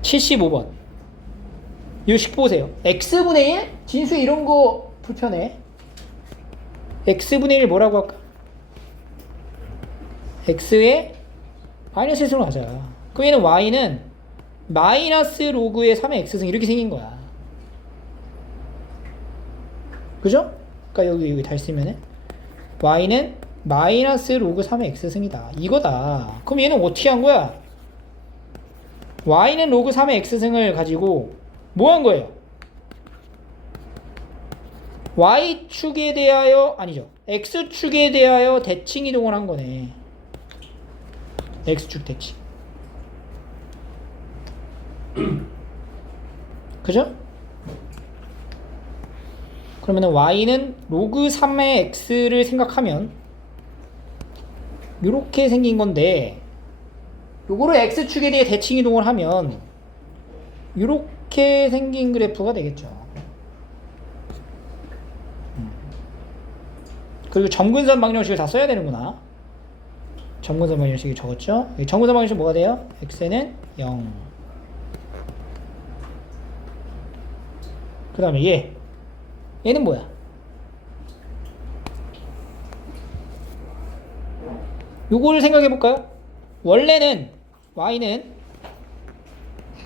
(75번) 요 식 보세요. x분의 1? 진수 이런 거 불편해. x분의 1 뭐라고 할까? x에 마이너스 1승으로 가자. 그럼 얘는 y는 마이너스 로그의 3의 x승 이렇게 생긴 거야. 그죠? 그러니까 여기 다 쓰면은 y는 마이너스 로그 3의 x승이다. 이거다. 그럼 얘는 어떻게 한 거야? y는 로그 3의 x승을 가지고 뭐 한 거예요? y축에 대하여 아니죠. x축에 대하여 대칭 이동을 한 거네. x축 대칭. 그죠? 그러면 y는 로그 3의 x를 생각하면 이렇게 생긴 건데 요거를 x축에 대해 대칭 이동을 하면 이렇게 생긴 그래프가 되겠죠. 그리고 점근선 방정식을 다 써야 되는구나. 점근선 방정식이 적었죠. 점근선 방정식 뭐가 돼요? x는 0. 그 다음에 얘는 뭐야? 요거를 생각해 볼까요? 원래는 y는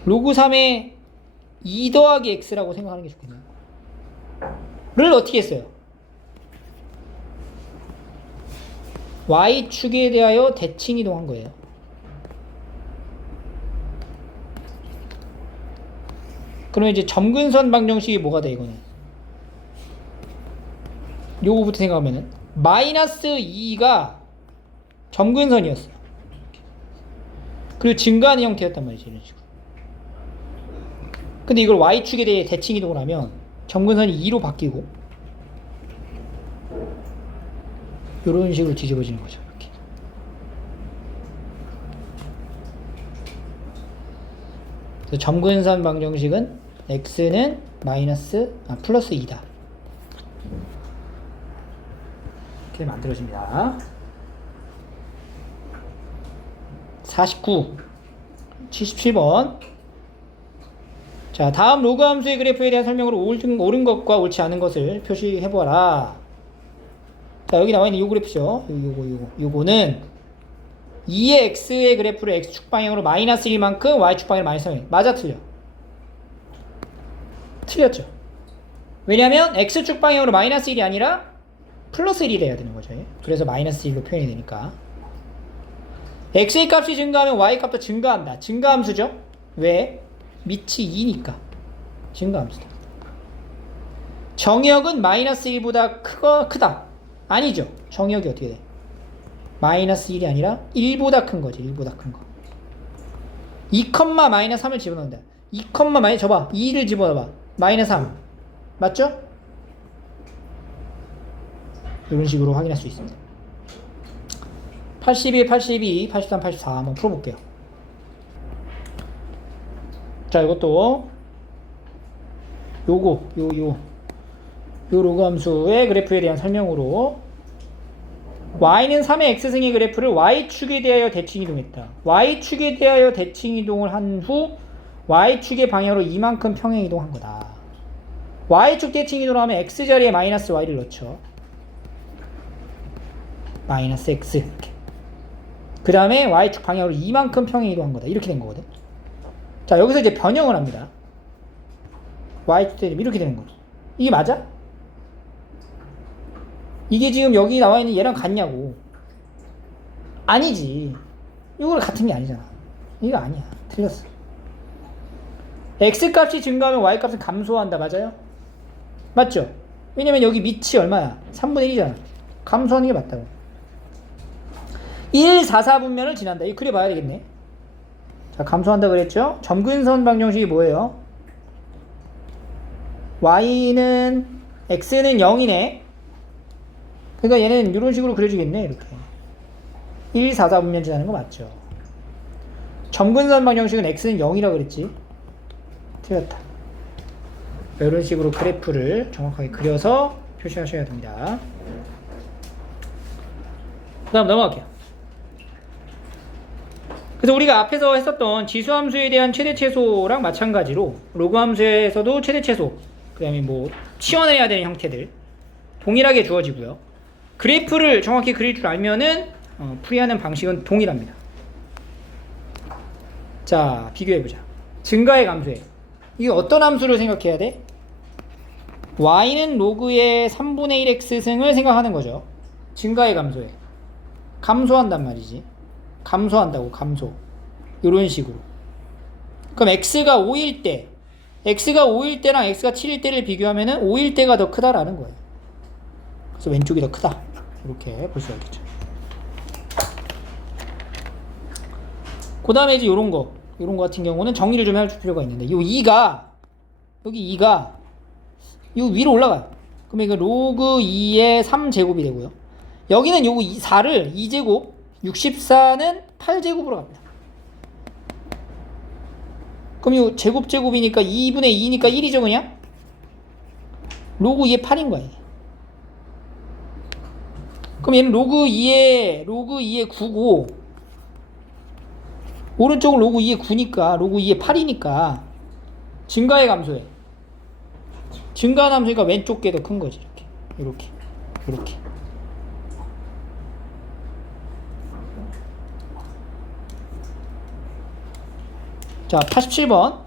로그 3의 2 더하기 x라고 생각하는 게 좋겠네요. 를 어떻게 했어요? y축에 대하여 대칭 이동한 거예요. 그러면 이제 점근선 방정식이 뭐가 돼, 이거는? 요거부터 생각하면은 마이너스 2가 점근선이었어요. 그리고 증가하는 형태였단 말이지, 이런 식으로. 근데 이걸 y축에 대해 대칭 이동을 하면 점근선이 2로 바뀌고 이런 식으로 뒤집어지는 거죠. 이렇게. 그래서 점근선 방정식은 x는 플러스 2다. 이렇게 만들어집니다. 49, 77번. 자, 다음 로그 함수의 그래프에 대한 설명으로 옳은 것과 옳지 않은 것을 표시해보아라. 자, 여기 나와 있는 요 그래프죠. 요거는 2의 x의 그래프를 x축 방향으로 마이너스 1만큼 y축 방향으로 마이너스 3. 맞아, 틀려? 틀렸죠. 왜냐면 x축 방향으로 마이너스 1이 아니라 플러스 1이 돼야 되는 거죠. 그래서 마이너스 1로 표현이 되니까. x의 값이 증가하면 y 값도 증가한다. 증가함수죠. 왜? 밑이 2니까 증가함수다. 정역은 마이너스 1보다 크다. 아니죠. 정역이 어떻게 돼? 마이너스 1이 아니라 1보다 큰 거지. 1보다 큰 거. 2, 마이너스 3을 집어넣는다. 2, 마이너스 저봐. 2를 집어넣어봐. 마이너스 3. 맞죠? 이런 식으로 확인할 수 있습니다. 81, 82, 83, 84 한번 풀어볼게요. 자, 이것도 요 로그 함수의 그래프에 대한 설명으로 y는 3의 x승의 그래프를 y축에 대하여 대칭 이동했다. y축에 대하여 대칭 이동을 한 후 y축의 방향으로 이만큼 평행 이동한 거다. y축 대칭 이동을 하면 x자리에 마이너스 y를 넣죠. 마이너스 x 이렇게. 그 다음에 y축 방향으로 이만큼 평행 이동한 거다. 이렇게 된 거거든. 자, 여기서 이제 변형을 합니다. y축 대칭 이렇게 되는 거죠. 이게 맞아? 이게 지금 여기 나와 있는 얘랑 같냐고. 아니지. 이거랑 같은 게 아니잖아. 이거 아니야. 틀렸어. x값이 증가하면 y값은 감소한다. 맞아요? 맞죠? 왜냐면 여기 밑이 얼마야? 3분의 1이잖아. 감소하는 게 맞다고. 1, 4, 4분면을 지난다. 이거 그려봐야 되겠네. 자, 감소한다 그랬죠? 점근선 방정식이 뭐예요? x는 0이네. 그러니까 얘는 이런 식으로 그려주겠네. 이렇게 1, 4, 4분면 지나는 거 맞죠? 점근선 방정식은 x는 0이라고 그랬지. 틀렸다. 이런 식으로 그래프를 정확하게 그려서 표시하셔야 됩니다. 그 다음 넘어갈게요. 그래서 우리가 앞에서 했었던 지수함수에 대한 최대최소랑 마찬가지로 로그함수에서도 최대최소, 그 다음에 뭐 치환해야 되는 형태들 동일하게 주어지고요. 그래프를 정확히 그릴 줄 알면은 풀이하는 방식은 동일합니다. 자, 비교해보자. 증가의 감소에 이게 어떤 함수를 생각해야 돼? y는 로그의 3분의 1 x승을 생각하는 거죠. 증가의 감소에 감소한단 말이지. 감소한다고. 감소. 이런 식으로. 그럼 x가 5일 때랑 x가 7일 때를 비교하면은 5일 때가 더 크다라는 거예요. 그래서 왼쪽이 더 크다. 이렇게 볼 수가 있겠죠. 그 다음에 이제 요런 거 같은 경우는 정리를 좀 할 필요가 있는데, 요 2가, 여기 2가 요 위로 올라가요. 그러면 이거 로그 2의 3제곱이 되고요. 여기는 요거 4를 2제곱, 64는 8제곱으로 갑니다. 그럼 요 제곱이니까 2분의 2니까 1이죠, 그냥? 로그 2의 8인 거야, 이게. 그럼 얘는 로그 2의 9고, 오른쪽은 로그 2의 9니까, 로그 2의 8이니까, 증가의 감소에. 증가한 함수니까 왼쪽 게 더 큰 거지, 이렇게. 자, 87번.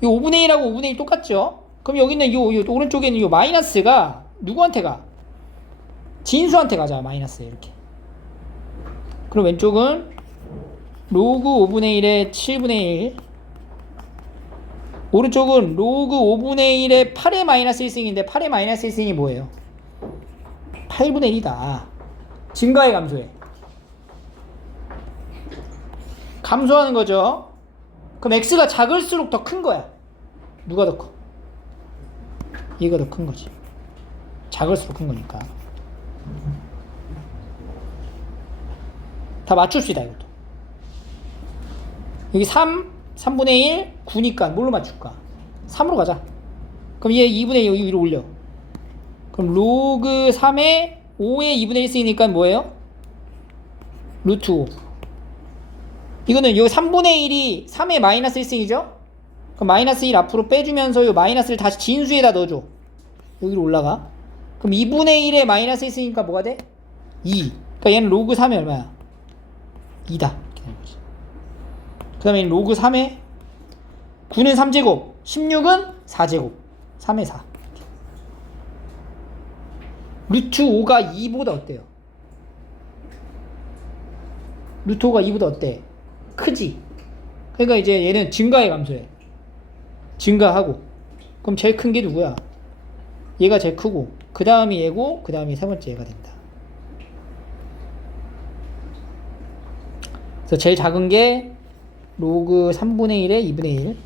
이 5분의 1하고 5분의 1 똑같죠? 그럼 여기는 요 오른쪽에는 요 마이너스가 누구한테 가? 진수한테 가자, 마이너스. 이렇게. 그럼 왼쪽은 로그 5분의 1에 7분의 1. 오른쪽은 로그 5분의 1에 8의 마이너스 1승인데 8의 마이너스 1승이 뭐예요? 8분의 1이다. 증가해, 감소해? 감소하는 거죠. 그럼 x가 작을수록 더 큰 거야. 누가 더 커? 얘가 더 큰 거지. 작을수록 큰 거니까. 다 맞춥시다, 이것도. 여기 3분의 1, 9니까 뭘로 맞출까? 3으로 가자. 그럼 얘 2분의 1 여기 위로 올려. 그럼 로그 3에 5에 2분의 1 쓰니까 뭐예요? 루트 5. 이거는 요 3분의 1이 3의 마이너스 1승이죠? 그럼 마이너스 1 앞으로 빼주면서 요 마이너스를 다시 진수에다 넣어줘. 여기로 올라가. 그럼 2분의 1에 마이너스 1승이니까 뭐가 돼? 2. 그러니까 얘는 로그 3이 얼마야? 2다. 그 다음에 로그 3에 9는 3제곱, 16은 4제곱. 3에 4. 루트 5가 2보다 어때요? 루트 5가 2보다 어때? 크지? 그러니까 이제 얘는 증가해, 감소해? 증가하고. 그럼 제일 큰 게 누구야? 얘가 제일 크고, 그 다음이 얘고, 그 다음이 세 번째 얘가 된다. 그래서 제일 작은 게 로그 3분의 1에 2분의 1.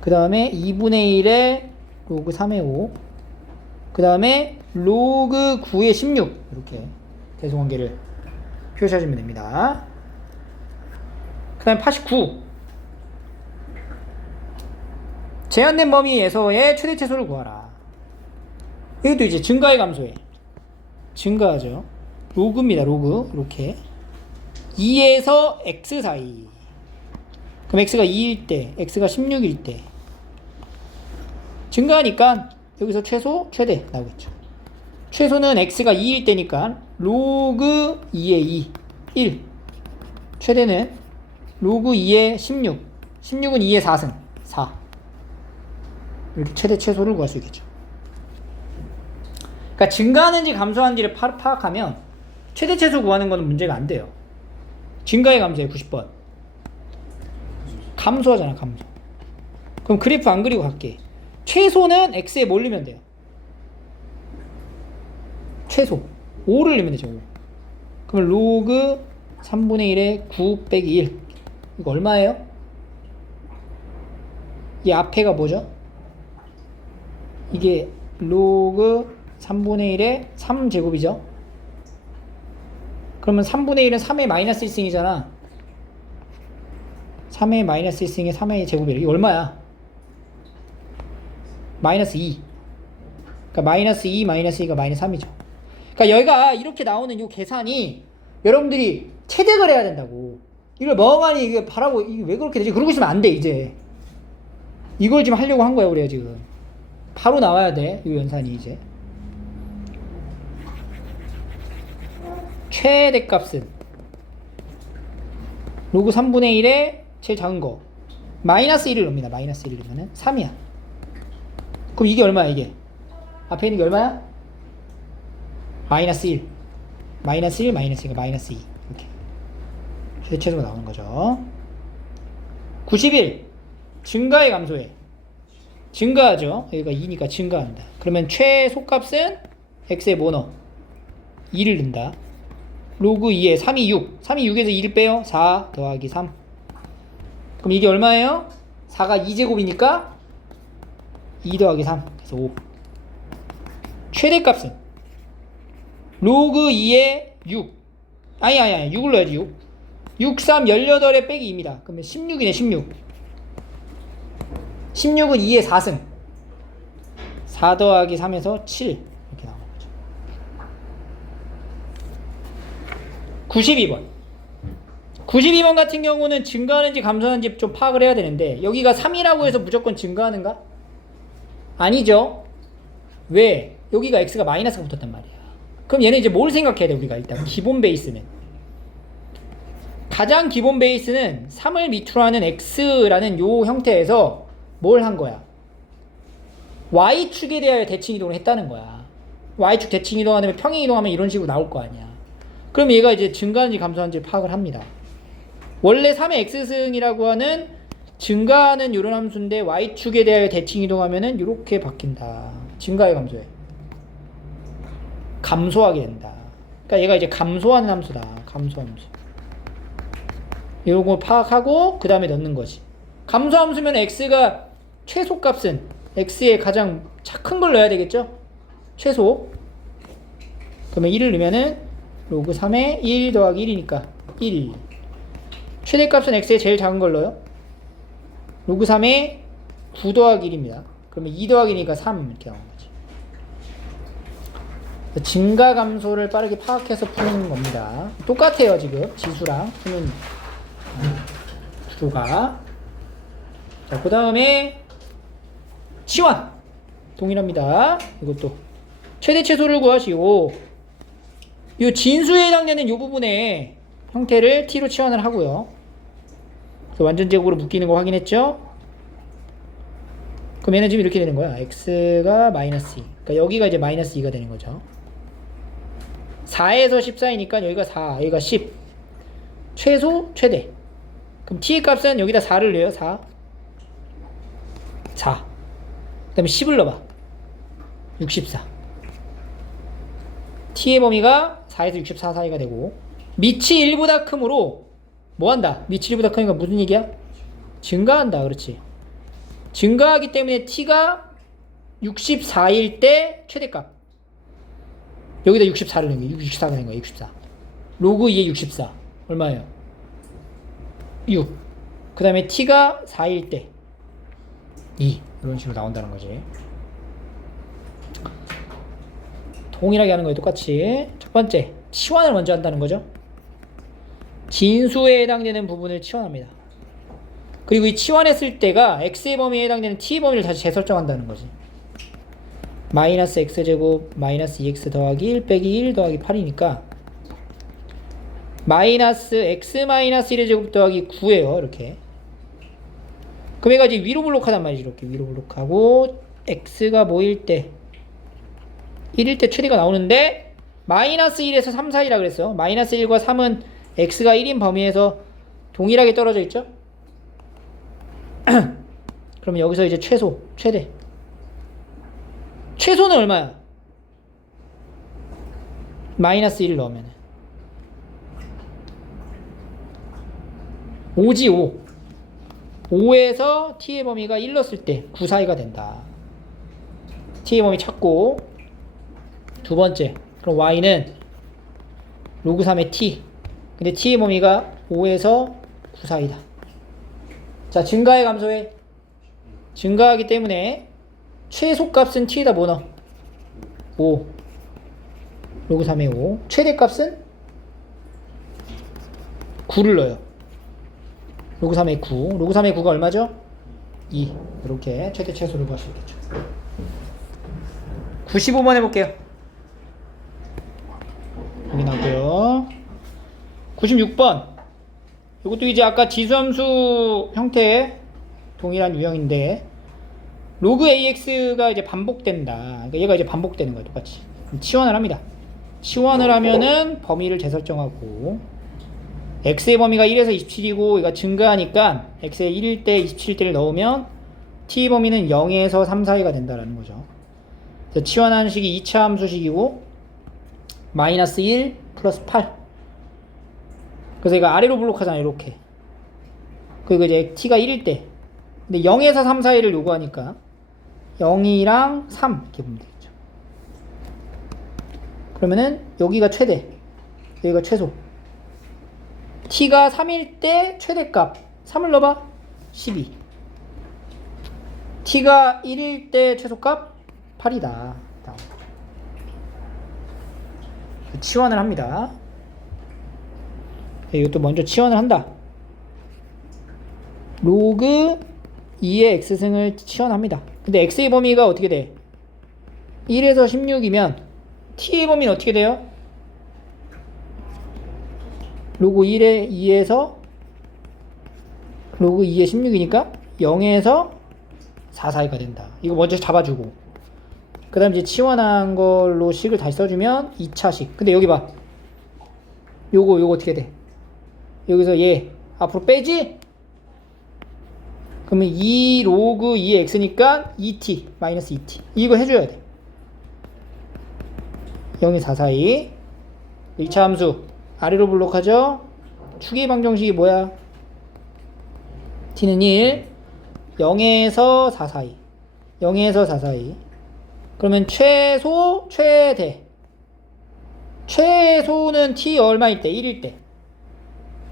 그 다음에 2분의 1에 로그 3의 5. 그 다음에 로그 9의 16. 이렇게 대소관계를 표시하시면 됩니다. 그 다음에 89. 제한된 범위에서의 최대 최소를 구하라. 여기도 이제 증가해, 감소해? 증가하죠. 로그입니다, 로그. 이렇게 2에서 x 사이. 그럼 x가 2일 때, x가 16일 때 증가하니까 여기서 최소, 최대 나오겠죠. 최소는 x가 2일 때니까 로그 2의 2, 1. 최대는 로그 2의 16. 16은 2의 4승, 4. 이렇게 최대 최소를 구할 수 있겠죠. 그러니까 증가하는지 감소하는지를 파악하면 최대 최소 구하는 거는 문제가 안 돼요. 증가해, 감소해? 90번. 감소하잖아, 감소. 그럼 그래프 안 그리고 갈게. 최소는 x에 뭘 넣으면 돼요? 최소 5를 넣으면 되죠. 5. 그럼 로그 3분의 1에 9 빼기 1. 이거 얼마예요? 이 앞에가 뭐죠? 이게 로그 3분의 1에 3제곱이죠. 그러면 3분의 1은 3의 마이너스 1승이잖아. 3의 마이너스 1승에 3의 제곱이래. 이게 얼마야? 마이너스 2. 그러니까 마이너스 2 마이너스 2가 마이너스 3이죠. 그러니까 여기가 이렇게 나오는 이 계산이 여러분들이 체득을 해야 된다고. 이걸 멍하니 이게 바라고 이게 왜 그렇게 되지? 그러고 있으면 안 돼, 이제. 이걸 지금 하려고 한 거야, 우리가 지금. 바로 나와야 돼, 이 연산이 이제. 최대값은 로그 3분의 1에 제일 작은 거 마이너스 1을 넣습니다. 마이너스 1을 넣으면 3이야. 그럼 이게 얼마야, 이게? 앞에 있는 게 얼마야? 마이너스 1. 마이너스 1, 마이너스 2가 마이너스 2. 이렇게. 최대체수가 나오는 거죠. 91. 증가해, 감소해? 증가하죠. 여기가 2니까 증가한다. 그러면 최소값은 x에 뭐 넣어? 2를 넣는다. 로그 2에 3이 6. 3이 6에서 2를 빼요. 4 더하기 3. 그럼 이게 얼마예요? 4가 2제곱이니까 2 더하기 3. 그래서 5. 최대값은 로그 2에 6. 아니 6을 넣어야지. 6. 6, 3, 18에 빼기 2입니다. 그러면 16이네, 16. 16은 2의 4승. 4 더하기 3에서 7. 이렇게 나오는 거죠. 92번. 92번 같은 경우는 증가하는지 감소하는지 좀 파악을 해야 되는데, 여기가 3이라고 해서 무조건 증가하는가? 아니죠. 왜? 여기가 x가 마이너스가 붙었단 말이야. 그럼 얘는 이제 뭘 생각해야 돼, 우리가 일단. 기본 베이스는 가장 기본 베이스는 3을 밑으로 하는 x라는 요 형태에서 뭘 한 거야? y축에 대하여 대칭 이동을 했다는 거야. y축 대칭 이동하면 평행 이동하면 이런 식으로 나올 거 아니야. 그럼 얘가 이제 증가하는지 감소하는지 파악을 합니다. 원래 3의 x승이라고 하는 증가하는 이런 함수인데 y축에 대하여 대칭 이동하면은 이렇게 바뀐다. 증가해 감소해? 감소하게 된다. 그러니까 얘가 이제 감소하는 함수다. 감소 함수. 요거 파악하고 그 다음에 넣는 거지. 감소 함수면 x가 최소값은 x의 가장 큰 걸 넣어야 되겠죠? 최소. 그러면 1을 넣으면은 로그 3에 1 더하기 1이니까 1. 최대값은 x의 제일 작은 걸 넣어요. 로그 3에 9 더하기 1입니다. 그러면 2 더하기 2니까 3 이렇게 나오는 거지. 증가 감소를 빠르게 파악해서 푸는 겁니다. 똑같아요 지금 지수랑 푸는 구조가. 자, 그 다음에 치환 동일합니다. 이것도 최대 최소를 구하시고 이 진수에 해당되는 이 부분에 형태를 t로 치환을 하고요. 완전 제곱으로 묶이는 거 확인했죠? 그럼 얘는 지금 이렇게 되는 거야. x가 마이너스 2. 그러니까 여기가 이제 마이너스 2가 되는 거죠. 4에서 14이니까 여기가 4, 여기가 10. 최소, 최대. 그럼 t의 값은 여기다 4를 넣어요. 4. 그 다음에 10을 넣어봐. 64. t의 범위가 4에서 64 사이가 되고 밑이 1보다 크므로 뭐한다? 밑이 1보다 크니까 무슨 얘기야? 증가한다. 그렇지. 증가하기 때문에 t가 64일 때 최대값. 여기다 64를 넣은 거야. 64가 된 거야. 64. 로그 2에 64. 얼마예요? 6. 그 다음에 t가 4일 때 2. 이런 식으로 나온다는 거지. 동일하게 하는 거예요. 똑같이. 첫 번째, 치환을 먼저 한다는 거죠. 진수에 해당되는 부분을 치환합니다. 그리고 이 치환했을 때가 x의 범위에 해당되는 t의 범위를 다시 재설정한다는 거지. 마이너스 x제곱 마이너스 2x 더하기 1 빼기 1 더하기 8이니까 마이너스 x 마이너스 1의 제곱 더하기 9예요. 이렇게. 그럼 얘가 이제 위로 블록하단 말이지. 이렇게 위로 블록하고 x가 뭐일 때 1일 때 최대가 나오는데 마이너스 1에서 3 사이라 그랬어요. 마이너스 1과 3은 x가 1인 범위에서 동일하게 떨어져 있죠. 그러면 여기서 이제 최소, 최대. 최소는 얼마야? 마이너스 1을 넣으면 5지 5. 5에서 t의 범위가 1 넣었을 때 9 사이가 된다. t의 범위 찾고 두 번째. 그럼 y는 로그 3의 t. 근데 t의 범위가 5에서 9 사이다. 자, 증가해 감소해? 증가하기 때문에 최소값은 t에다 뭐 넣어? 5. 로그 3의 5. 최대값은 9를 넣어요. 로그 3의 9. 로그 3의 9가 얼마죠? 2. 이렇게 최대 최소를 구할 수 있겠죠. 95번 해볼게요. 여기 나오고요. 96번. 이것도 이제 아까 지수함수 형태의 동일한 유형인데 로그 AX가 이제 반복된다. 그러니까 얘가 이제 반복되는 거예요. 똑같이. 그럼 치환을 합니다. 치환을 하면은 범위를 재설정하고 x의 범위가 1에서 27이고 얘가 증가하니까 x의 1일 때 27일 때를 넣으면 t 범위는 0에서 3 사이가 된다라는 거죠. 그래서 치환하는 식이 2차 함수식이고 마이너스 1 플러스 8. 그래서 얘가 아래로 블록하잖아요. 이렇게. 그리고 이제 t가 1일 때 근데 0에서 3 사이를 요구하니까 0이랑 3 이렇게 보면 되겠죠. 그러면은 여기가 최대, 여기가 최소. t가 3일 때 최대값 3을 넣어봐. 12. t가 1일 때 최소값 8이다. 치환을 합니다. 이것도 먼저 치환을 한다. 로그 2의 x승을 치환합니다. 근데 x의 범위가 어떻게 돼? 1에서 16이면 t의 범위는 어떻게 돼요? 로그 1에 2에서 로그 2에 16이니까 0에서 4 사이가 된다. 이거 먼저 잡아주고 그 다음 이제 치환한 걸로 식을 다시 써주면 2차식. 근데 여기 봐. 요거 어떻게 돼? 여기서 얘 앞으로 빼지? 그러면 2 로그 2의 x니까 2t 마이너스 2t 이거 해줘야 돼. 0이 4 사이. 1차 함수 아래로 블록하죠. 추계 방정식이 뭐야? t는 1 0에서 4 사이 0에서 4 사이. 그러면 최소 최대 최소는 t 얼마일 때? 1일 때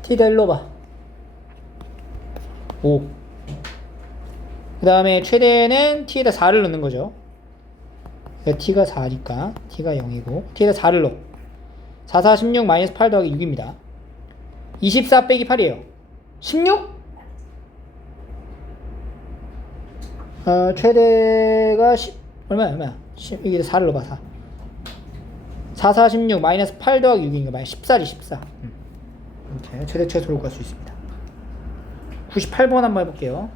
t다 일로 봐 5. 그 다음에 최대는 t에다 4를 넣는 거죠. t가 4니까 t가 0이고 t에다 4를 넣어. 4, 4, 16 마이너스 8 더하기 6입니다. 24 빼기 8이에요. 16? 최대가 10 얼마야? 여기다 4를 넣어봐. 4 4, 4, 16 마이너스 8 더하기 6이니까 마이너스 14리 14. 이렇게 최대 최소로 구할 수 있습니다. 98번 한번 해볼게요.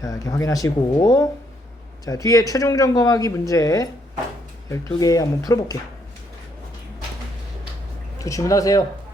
자, 이렇게 확인하시고, 자, 뒤에 최종 점검하기 문제 12개 한번 풀어볼게요. 또 질문하세요.